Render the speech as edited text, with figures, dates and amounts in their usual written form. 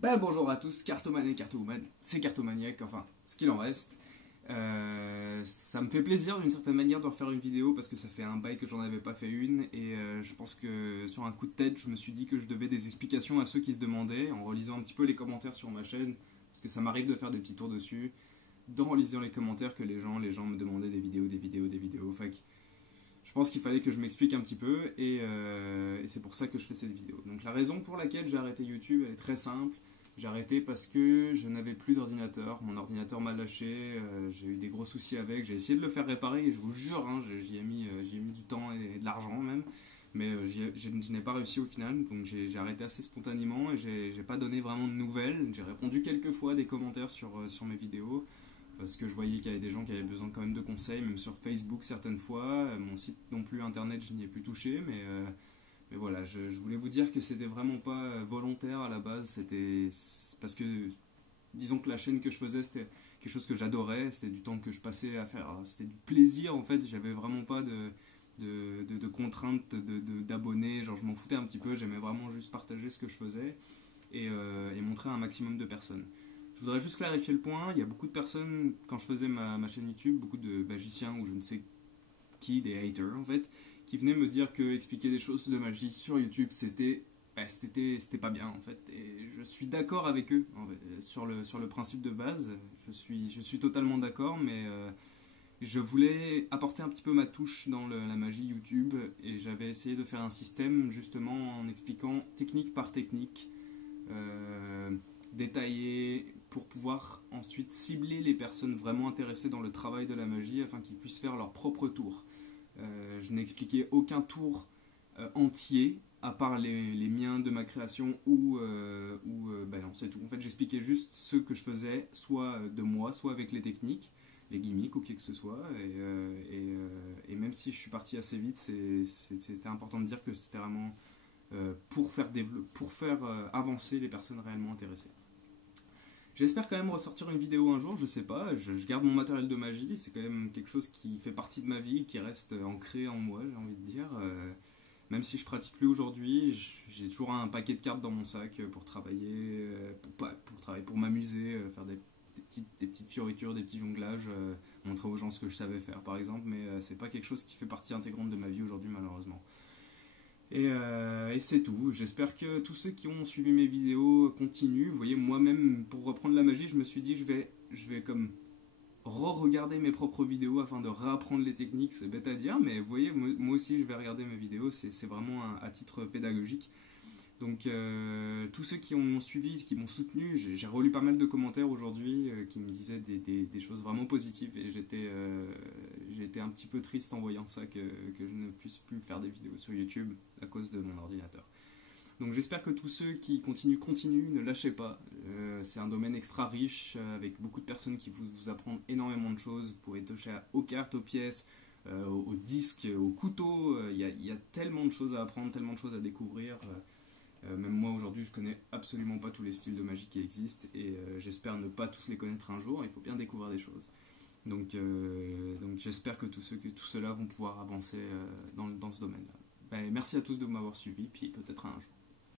Bonjour à tous, Cartoman et Cartowoman, c'est Cartomaniac, enfin, ce qu'il en reste. Ça me fait plaisir d'une certaine manière de refaire une vidéo parce que ça fait un bail que j'en avais pas fait une et je pense que sur un coup de tête je me suis dit que je devais des explications à ceux qui se demandaient en relisant un petit peu les commentaires sur ma chaîne parce que ça m'arrive de faire des petits tours dessus, en lisant les commentaires que les gens me demandaient des vidéos, enfin, je pense qu'il fallait que je m'explique un petit peu et c'est pour ça que je fais cette vidéo. Donc la raison pour laquelle j'ai arrêté YouTube elle est très simple. J'ai arrêté parce que je n'avais plus d'ordinateur, mon ordinateur m'a lâché, j'ai eu des gros soucis avec, j'ai essayé de le faire réparer et je vous jure, hein, j'y ai mis du temps et de l'argent même, mais je n'ai pas réussi au final, donc j'ai arrêté assez spontanément et j'ai pas donné vraiment de nouvelles. J'ai répondu quelques fois à des commentaires sur mes vidéos, parce que je voyais qu'il y avait des gens qui avaient besoin quand même de conseils, même sur Facebook certaines fois. Mon site non plus internet, je n'y ai plus touché, mais voilà, je voulais vous dire que c'était vraiment pas volontaire à la base, c'était parce que disons que la chaîne que je faisais c'était quelque chose que j'adorais, c'était du temps que je passais à faire, c'était du plaisir en fait, j'avais vraiment pas de contraintes d'abonnés, genre je m'en foutais un petit peu, j'aimais vraiment juste partager ce que je faisais et montrer à un maximum de personnes. Je voudrais juste clarifier le point, il y a beaucoup de personnes, quand je faisais ma chaîne YouTube, beaucoup de magiciens ou je ne sais qui, des haters en fait, qui venaient me dire que expliquer des choses de magie sur YouTube c'était pas bien en fait. Et je suis d'accord avec eux en fait, sur le principe de base, je suis totalement d'accord, mais je voulais apporter un petit peu ma touche dans la magie YouTube et j'avais essayé de faire un système justement en expliquant technique par technique, euh, détaillé, pour pouvoir ensuite cibler les personnes vraiment intéressées dans le travail de la magie afin qu'ils puissent faire leur propre tour. Je n'ai expliqué aucun tour entier, à part les miens de ma création ben non, c'est tout. En fait, j'expliquais juste ce que je faisais, soit de moi, soit avec les techniques, les gimmicks ou quoi que ce soit. Et même si je suis parti assez vite, c'était important de dire que c'était vraiment pour faire avancer les personnes réellement intéressées. J'espère quand même ressortir une vidéo un jour, je sais pas, je garde mon matériel de magie, c'est quand même quelque chose qui fait partie de ma vie, qui reste ancré en moi, j'ai envie de dire. Même si je pratique plus aujourd'hui, j'ai toujours un paquet de cartes dans mon sac pour travailler, pour m'amuser, faire des petites fioritures, des petits jonglages, montrer aux gens ce que je savais faire par exemple, mais c'est pas quelque chose qui fait partie intégrante de ma vie aujourd'hui malheureusement. Et c'est tout. J'espère que tous ceux qui ont suivi mes vidéos continuent. Vous voyez, moi-même, pour reprendre la magie, je me suis dit, je vais comme re-regarder mes propres vidéos afin de réapprendre les techniques. C'est bête à dire, mais vous voyez, moi aussi, je vais regarder mes vidéos. C'est vraiment à titre pédagogique. Donc, tous ceux qui ont suivi, qui m'ont soutenu, j'ai relu pas mal de commentaires aujourd'hui qui me disaient des choses vraiment positives et j'ai été un petit peu triste en voyant ça, que je ne puisse plus faire des vidéos sur YouTube à cause de mon ordinateur. Donc j'espère que tous ceux qui continuent, ne lâchez pas. C'est un domaine extra riche avec beaucoup de personnes qui vous apprennent énormément de choses. Vous pouvez toucher aux cartes, aux pièces, aux disques, aux couteaux. Il y a tellement de choses à apprendre, tellement de choses à découvrir. Même moi aujourd'hui je connais absolument pas tous les styles de magie qui existent et j'espère ne pas tous les connaître un jour, il faut bien découvrir des choses. Donc j'espère que tous ceux-là vont pouvoir avancer dans ce domaine-là. Merci à tous de m'avoir suivi, puis peut-être un jour.